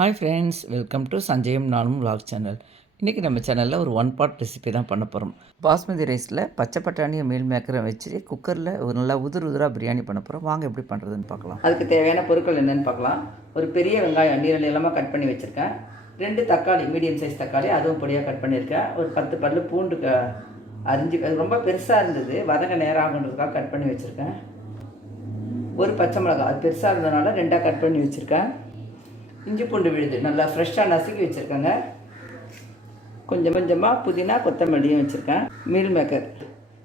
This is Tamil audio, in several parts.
ஹாய் ஃப்ரெண்ட்ஸ் வெல்கம் டு சஞ்சயம் நானும் vlog சேனல் இன்றைக்கி நம்ம சேனலில் ஒரு ஒன் பார்ட் ரெசிபி தான் பண்ண போகிறோம் பாஸ்மதி ரைஸில் பச்சை பட்டாணியை மீல் மேக்கரை வச்சு குக்கரில் ஒரு நல்லா உதிர் உதிராக பிரியாணி பண்ண போகிறோம் வாங்க எப்படி பண்ணுறதுன்னு பார்க்கலாம். அதுக்கு தேவையான பொருட்கள் என்னன்னு பார்க்கலாம். ஒரு பெரிய வெங்காயம் நீரல் நீளமாக கட் பண்ணி வச்சுருக்கேன். ரெண்டு தக்காளி மீடியம் சைஸ் தக்காளி அதுவும் பொடியாக கட் பண்ணியிருக்கேன். ஒரு பத்து பல்லு பூண்டு க அரிஞ்சு அது ரொம்ப பெருசாக இருந்தது. வதங்க நேரம் ஆகுன்றதுக்காக கட் பண்ணி வச்சுருக்கேன். ஒரு பச்சை மிளகாய் அது பெருசாக இருந்ததுனால ரெண்டாக கட் பண்ணி வச்சுருக்கேன். இஞ்சி பூண்டு விழுது நல்லா ஃப்ரெஷ்ஷாக நசுக்கி வச்சுருக்கேங்க. கொஞ்சம் கொஞ்சமாக புதினா கொத்தமல்லியும் வச்சுருக்கேன். மீல் மேக்கர்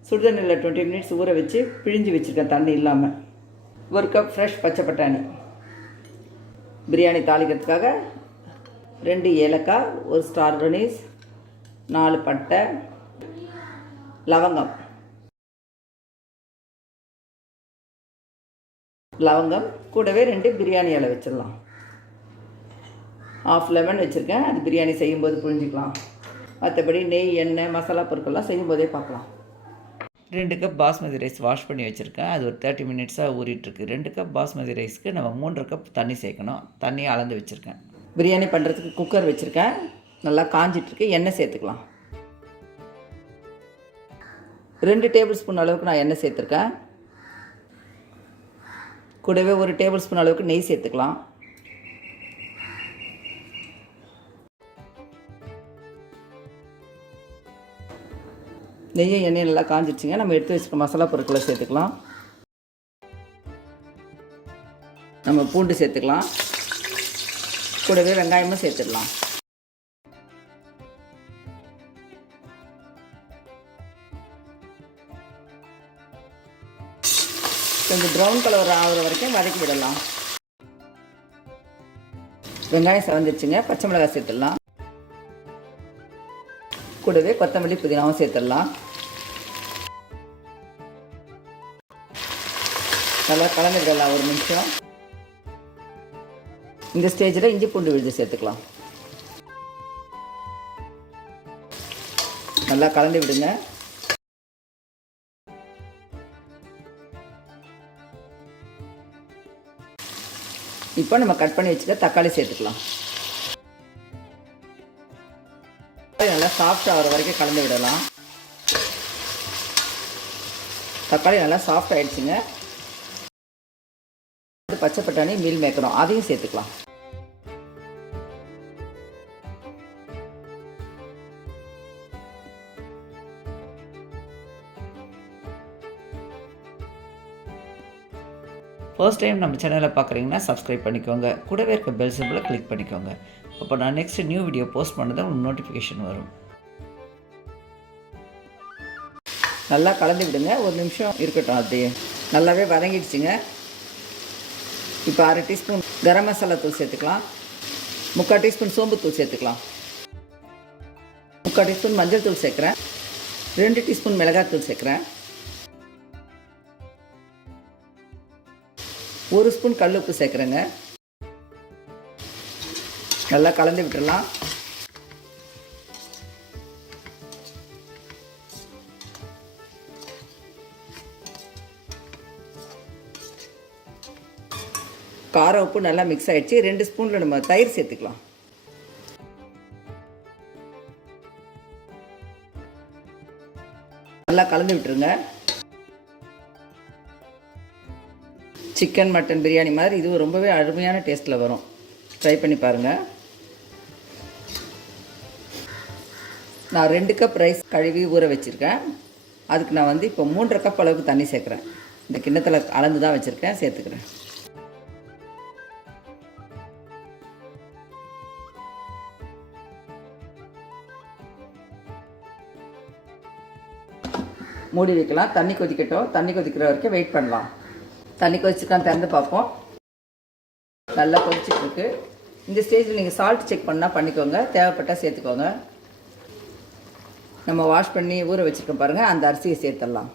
சுடுதண்ணியில் டுவெண்ட்டி மினிட்ஸ் ஊற வச்சு பிழிஞ்சு வச்சுருக்கேன் தண்ணி இல்லாமல் ஒரு கப் ஃப்ரெஷ் பச்சை பட்டாணி. பிரியாணி தாளிக்கிறதுக்காக ரெண்டு ஏலக்காய் ஒரு ஸ்டார் அனீஸ் நாலு பட்டை லவங்கம். லவங்கம் கூடவே ரெண்டு பிரியாணி இலை வச்சிடலாம். ஆஃப் லெமன் வச்சுருக்கேன். அது பிரியாணி செய்யும்போது புழிஞ்சிக்கலாம் மற்றபடி நெய் எண்ணெய் மசாலா பொருட்கள்லாம் செய்யும்போதே பார்க்கலாம். ரெண்டு கப் பாஸ்மதி ரைஸ் வாஷ் பண்ணி வச்சுருக்கேன். அது ஒரு தேர்ட்டி மினிட்ஸாக ஊறிட்டுருக்கு. ரெண்டு கப் பாஸ்மதி ரைஸ்க்கு நம்ம மூன்றரை கப் தண்ணி சேர்க்கணும். தண்ணியை அளந்து வச்சுருக்கேன். பிரியாணி பண்ணுறதுக்கு குக்கர் வச்சுருக்கேன். நல்லா காஞ்சிட்ருக்கு எண்ணெய் சேர்த்துக்கலாம். ரெண்டு டேபிள் ஸ்பூன் அளவுக்கு நான் எண்ணெய் சேர்த்துருக்கேன். கூடவே ஒரு டேபிள் ஸ்பூன் அளவுக்கு நெய் சேர்த்துக்கலாம். நெய்யும் எண்ணெயும் நல்லா காஞ்சிடுச்சுங்க நம்ம எடுத்து வச்சுருக்க மசாலா பொருட்களை சேர்த்துக்கலாம். நம்ம பூண்டு சேர்த்துக்கலாம். கூடவே வெங்காயமும் சேர்த்துடலாம் கொஞ்சம் ப்ரௌன் கலர் ஆகிற வரைக்கும் வதக்கி விடலாம். வெங்காயம் சவந்துச்சுங்க பச்சை மிளகாய் சேர்த்துடலாம். கூடவே கொத்தமல்லி புதினாவும் சேர்த்துடலாம். நல்லா கலந்துக்கலாம் ஒரு நிமிஷம். இந்த ஸ்டேஜில் இஞ்சி பூண்டு விழுது சேர்த்துக்கலாம். நல்லா கலந்து விடுங்க. இப்போ நம்ம கட் பண்ணி வச்சுக்க தக்காளி சேர்த்துக்கலாம். சாஃப்ட் ஆகிற வரைக்கும் கலந்து விடலாம். தக்காளி நல்லா சாஃப்ட் ஆகிடுச்சுங்க பச்சை பட்டாணி மீல் மேக்கணும் அதையும் சேர்த்துக்கலாம். ஃபர்ஸ்ட் டைம் நம்ம சேனலை பார்க்குறீங்கன்னா சப்ஸ்கிரைப் பண்ணிக்கோங்க. கூடவே இருக்க பெல் சிம்பிளை கிளிக் பண்ணிக்கோங்க. அப்போ நான் நெக்ஸ்ட் நியூ வீடியோ போஸ்ட் பண்ணதான் உங்களுக்கு நோட்டிஃபிகேஷன் வரும். நல்லா கலந்து விடுங்க. ஒரு நிமிஷம் இருக்கட்டும் அப்படியே. நல்லாவே வதங்கிடுச்சுங்க. இப்போ அரை டீஸ்பூன் கரம் மசாலா தூள் சேர்த்துக்கலாம். முக்கால் டீஸ்பூன் சோம்பு தூள் சேர்த்துக்கலாம். முக்கால் டீஸ்பூன் மஞ்சள் தூள் சேர்க்குறேன். ரெண்டு டீஸ்பூன் மிளகாய் தூள் சேர்க்குறேன். ஒரு ஸ்பூன் கல் உப்பு சேர்க்குறேங்க. நல்லா கலந்து விட்டுடலாம். காரம் உப்பு நல்லா மிக்ஸ் ஆகிடுச்சு ரெண்டு ஸ்பூனில் நம்ம தயிர் சேர்த்துக்கலாம். நல்லா கலந்து விட்டுருங்க. சிக்கன் மட்டன் பிரியாணி மாதிரி இது ரொம்பவே அருமையான டேஸ்ட்டில் வரும். ட்ரை பண்ணி பாருங்கள் நான் ரெண்டு கப் ரைஸ் கழுவி ஊற வச்சுருக்கேன். அதுக்கு நான் வந்து இப்போ மூன்றரை கப் அளவுக்கு தண்ணி சேர்க்குறேன். இந்த கிண்ணத்தில் அளந்து தான் வச்சுருக்கேன். சேர்த்துக்கிறேன். மூடி வைக்கலாம். தண்ணி கொதிக்கட்டும். தண்ணி கொதிக்கிற வரைக்கும் வெயிட் பண்ணலாம். தண்ணி கொதிச்சுக்கலாம் திறந்து பார்ப்போம். நல்லா கொதிச்சுட்ருக்கு. இந்த ஸ்டேஜில் நீங்கள் சால்ட் செக் பண்ணால் பண்ணிக்கோங்க. தேவைப்பட்டால் சேர்த்துக்கோங்க. நம்ம வாஷ் பண்ணி ஊற வச்சுருக்கோம் பாருங்கள் அந்த அரிசியை சேர்த்துடலாம்.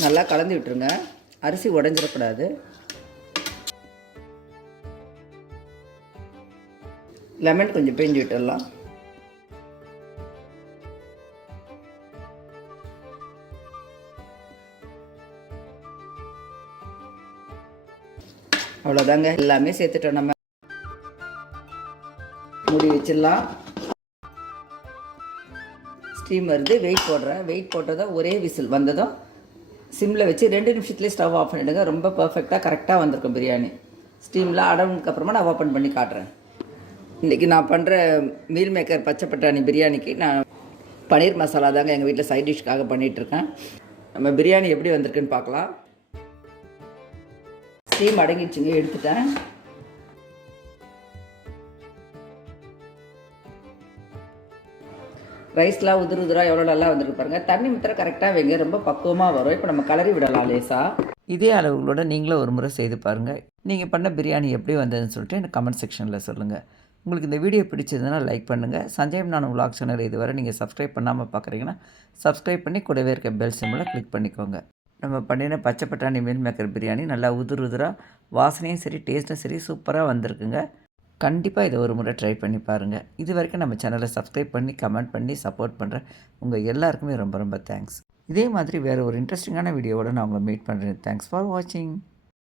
நல்லா கலந்து விட்டுருங்க. அரிசி உடஞ்சிடக்கூடாது. லெமன் கொஞ்சம் பிழிஞ்சு விட்டுடலாம். அவ்வளோதாங்க. எல்லாமே சேர்த்துட்டோம் நம்ம. மூடி வச்சிடலாம். ஸ்டீம் வருது. வெயிட் போடுறேன். வெயிட் போட்டதும் ஒரே விசில் வந்ததும் சிம்மில் வச்சு ரெண்டு நிமிஷத்துலேயே ஸ்டவ் ஆஃப் பண்ணிவிடுங்க ரொம்ப பர்ஃபெக்டாக கரெக்டாக வந்திருக்கும் பிரியாணி. ஸ்டீமில் அடவுனுக்கு அப்புறமா நான் ஓப்பன் பண்ணி காட்டுறேன். இன்றைக்கி நான் பண்ணுற மீல் மேக்கர் பச்சை பட்டாணி பிரியாணிக்கு நான் பன்னீர் மசாலா தாங்க எங்கள் வீட்டில் சைட் டிஷ்க்காக பண்ணிகிட்ருக்கேன் நம்ம பிரியாணி எப்படி வந்திருக்குன்னு பார்க்கலாம். ஸ்டீம் அடங்கிடுச்சுங்க எடுத்துட்டேன். ரைஸ்லாம் உதிர் உதிராக எவ்வளோ நல்லா வந்துருக்கு பாருங்கள் தண்ணி மித்திரம் கரெக்டாக வைங்க. ரொம்ப பக்குவமாக வரும். இப்போ நம்ம கலரி விடலாம் லேசாக இதே அளவுகளோட நீங்களும் ஒரு முறை செய்து பாருங்கள் நீங்கள் பண்ண பிரியாணி எப்படி வந்ததுன்னு சொல்லிட்டு எனக்கு கமெண்ட் செக்ஷனில் சொல்லுங்கள் உங்களுக்கு இந்த வீடியோ பிடிச்சதுன்னா லைக் பண்ணுங்கள் சஞ்சய் நான் vlog சேனல் இதுவரை நீங்கள் சப்ஸ்கிரைப் பண்ணாமல் பார்க்குறீங்கன்னா சப்ஸ்கிரைப் பண்ணி கூடவே இருக்க பெல் சிம்மில் கிளிக் பண்ணிக்கோங்க. நம்ம பண்ணின பச்சை பட்டாணி மீன் மேக்கர் பிரியாணி நல்லா உதிர் உதிராக வாசனையும் சரி டேஸ்ட்டும் சரி சூப்பராக வந்திருக்குங்க. கண்டிப்பாக இதை ஒரு முறை ட்ரை பண்ணி பாருங்கள் இது வரைக்கும் நம்ம சேனலை சப்ஸ்கிரைப் பண்ணி கமெண்ட் பண்ணி சப்போர்ட் பண்ணுற உங்கள் எல்லாருக்குமே ரொம்ப ரொம்ப தேங்க்ஸ் இதே மாதிரி வேறு ஒரு இன்ட்ரெஸ்டிங்கான வீடியோவோட நான் உங்களை மீட் பண்ணுறேன் தேங்க்ஸ் ஃபார் வாட்சிங்